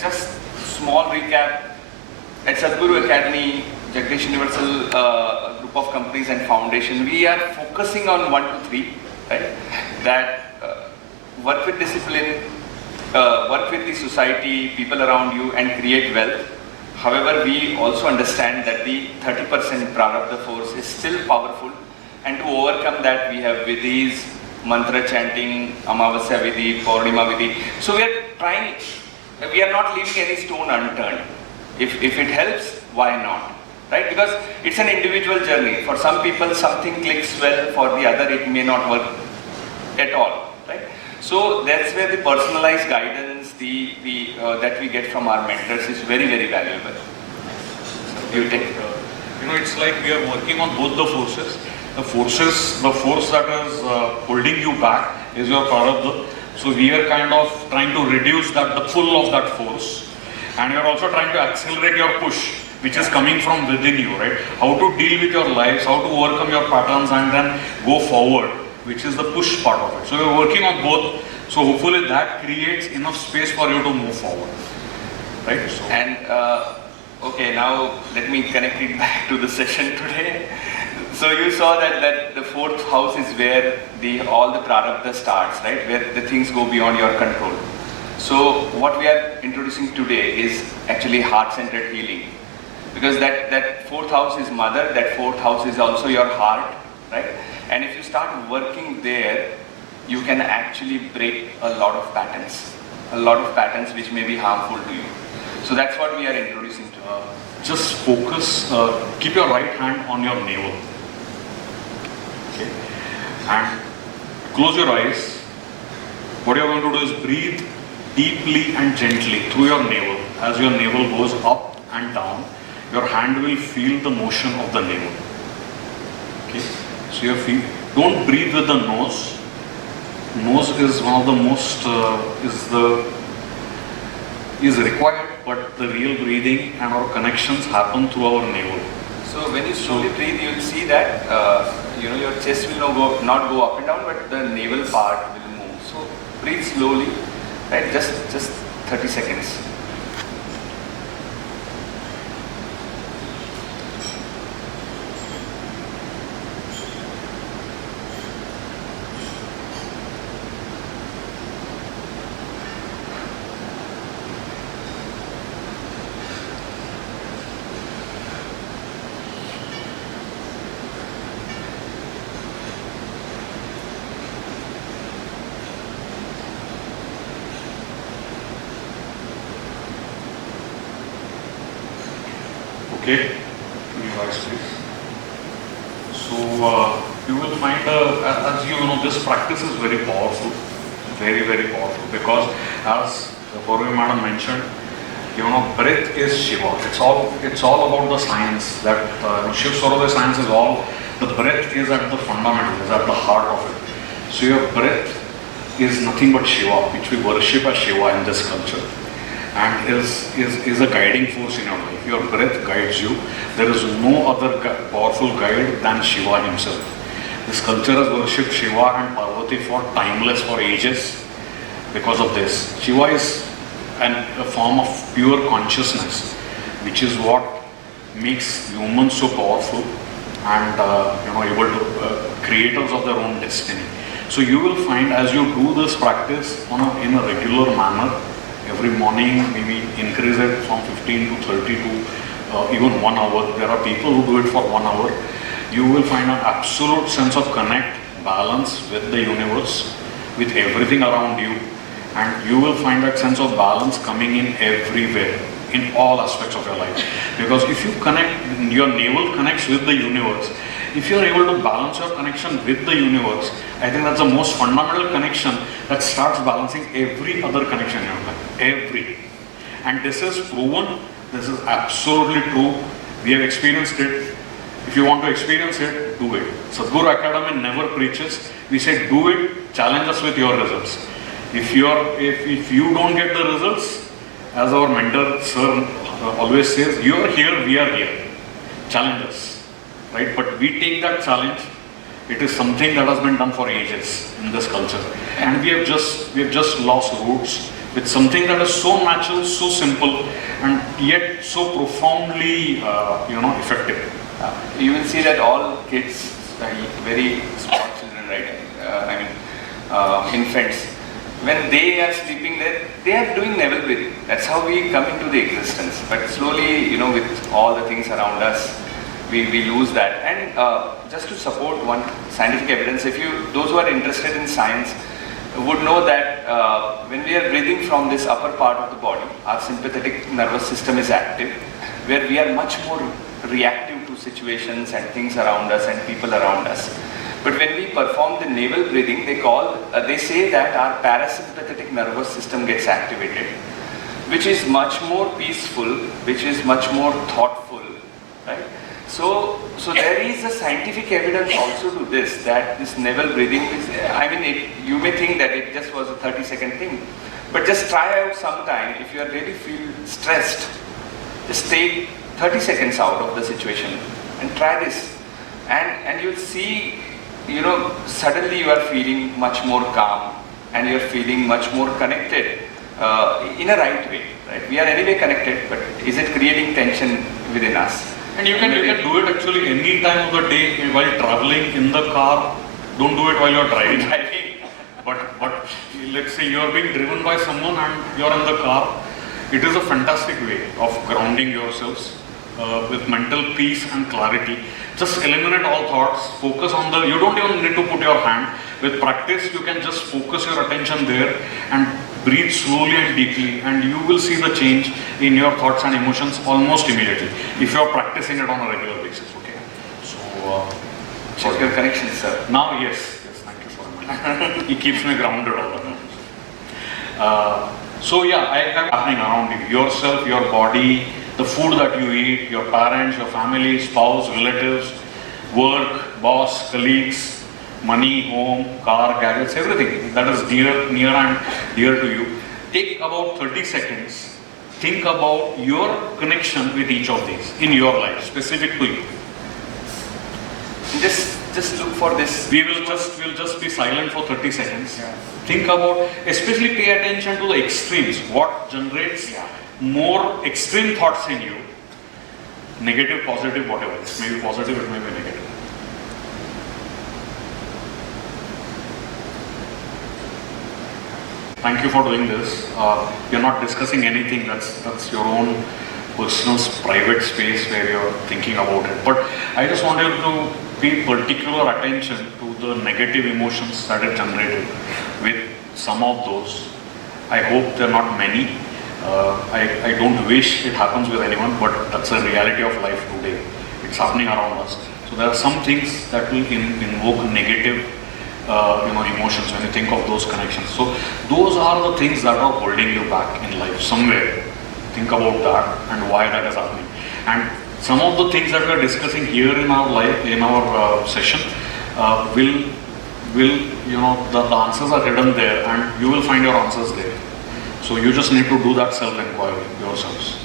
just small recap. At Sadguru Academy, Jagdish Universal group of companies and foundation, we are focusing on 1 to 3, right? That work with discipline, work with the society, people around you, and create wealth. However, we also understand that the 30% prarabdha force is still powerful, and to overcome that, we have vidhis, mantra chanting, Amavasya vidhi, Purnima vidhi. So we are trying, we are not leaving any stone unturned. If it helps, why not? Right? Because it's an individual journey. For some people, something clicks well, for the other, it may not work at all. Right? So that's where the personalized guidance, that we get from our mentors is very, very valuable. So you take. It's like we are working on both the forces. The force that is holding you back is your prarabdha. So we are kind of trying to reduce the pull of that force, and you're also trying to accelerate your push, which is coming from within you, right? How to deal with your lives, how to overcome your patterns, and then go forward, which is the push part of it. So you're working on both. So hopefully that creates enough space for you to move forward, right? So, and okay, now let me connect it back to the session today. So you saw that the 4th house is where all the prarabdha starts, right? Where the things go beyond your control. So what we are introducing today is actually heart-centered healing, because that 4th house is mother, that 4th house is also your heart, right? And if you start working there, you can actually break a lot of patterns which may be harmful to you. So that's what we are introducing to you. Just focus, keep your right hand on your navel. Okay. And close your eyes. What you are going to do is breathe deeply and gently through your navel. As your navel goes up and down, your hand will feel the motion of the navel. Okay. So you don't breathe with the nose. Nose is one of the most is required, but the real breathing and our connections happen through our navel. So when you slowly breathe, you will see that your chest will not go up and down, but the navel part will move. So breathe slowly, right? Just 30 seconds. Okay, your eyes please. So you will find, as you know, this practice is very powerful, very, very powerful, because as Purvi Madam mentioned, breath is Shiva. It's all about the science that Shiv Swarupa science is all. The breath is at the fundamental, is at the heart of it. So your breath is nothing but Shiva, which we worship as Shiva in this culture, and is a guiding force in your life. Your breath guides you. There is no other powerful guide than Shiva himself. This culture has worshipped Shiva and Parvati for timeless, for ages, because of this. Shiva is a form of pure consciousness, which is what makes humans so powerful and able to creators of their own destiny. So you will find, as you do this practice in a regular manner, every morning, maybe increase it from 15 to 30 to even 1 hour. There are people who do it for 1 hour. You will find an absolute sense of connect, balance with the universe, with everything around you, and you will find that sense of balance coming in everywhere, in all aspects of your life. Because if you connect, your navel connects with the universe. If you are able to balance your connection with the universe, I think that's the most fundamental connection that starts balancing every other connection in your life. Every. And this is proven, this is absolutely true. We have experienced it. If you want to experience it, do it. Sadguru Academy never preaches. We say do it, challenge us with your results. If you don't get the results, as our mentor sir always says, you are here, we are here. Challenge us. Right? But we take that challenge. It is something that has been done for ages in this culture, and we have just lost roots. with something that is so natural, so simple, and yet so profoundly, effective. You will see that all kids, very small children, right? Infants, when they are sleeping, they are doing navel breathing. That's how we come into the existence. But slowly, with all the things around us, we lose that. And just to support one scientific evidence, those who are interested in science would know that when we are breathing from this upper part of the body, our sympathetic nervous system is active, where we are much more reactive to situations and things around us and people around us. But when we perform the navel breathing, they say that our parasympathetic nervous system gets activated, which is much more peaceful, which is much more thoughtful, right? So there is a scientific evidence also to this, that this navel breathing is, you may think that it just was a 30-second thing, but just try out sometime. If you really feel stressed, just take 30 seconds out of the situation and try this, and you'll see, suddenly you are feeling much more calm and you're feeling much more connected in a right way, right? We are anyway connected, but is it creating tension within us? And you can do it actually any time of the day while traveling in the car. Don't do it while you're driving. But let's say you're being driven by someone and you're in the car. It is a fantastic way of grounding yourselves with mental peace and clarity. Just eliminate all thoughts, focus on you don't even need to put your hand. With practice, you can just focus your attention there and breathe slowly and deeply, and you will see the change in your thoughts and emotions almost immediately if you are practicing it on a regular basis. Okay. So, check your connections, sir. Now, yes, thank you so much. He keeps me grounded all the time. So yeah, I have happening around you, yourself, your body, the food that you eat, your parents, your family, spouse, relatives, work, boss, colleagues, money, home, car, gadgets, everything that is near and dear to you. Take about 30 seconds. Think about your connection with each of these in your life, specific to you. Just look for this. We'll just be silent for 30 seconds. Yeah. Think about, especially pay attention to the extremes. What generates more extreme thoughts in you? Negative, positive, whatever. It may be positive, it may be negative. Thank you for doing this. You're not discussing anything. That's your own personal, private space where you're thinking about it. But I just want you to pay particular attention to the negative emotions that are generated with some of those. I hope they're not many. I don't wish it happens with anyone, but that's a reality of life today. It's happening around us. So there are some things that will invoke negative emotions when you think of those connections. So those are the things that are holding you back in life somewhere. Think about that and why that is happening. And some of the things that we are discussing here in our life, in our session, the answers are hidden there, and you will find your answers there. So you just need to do that self-inquiry yourselves.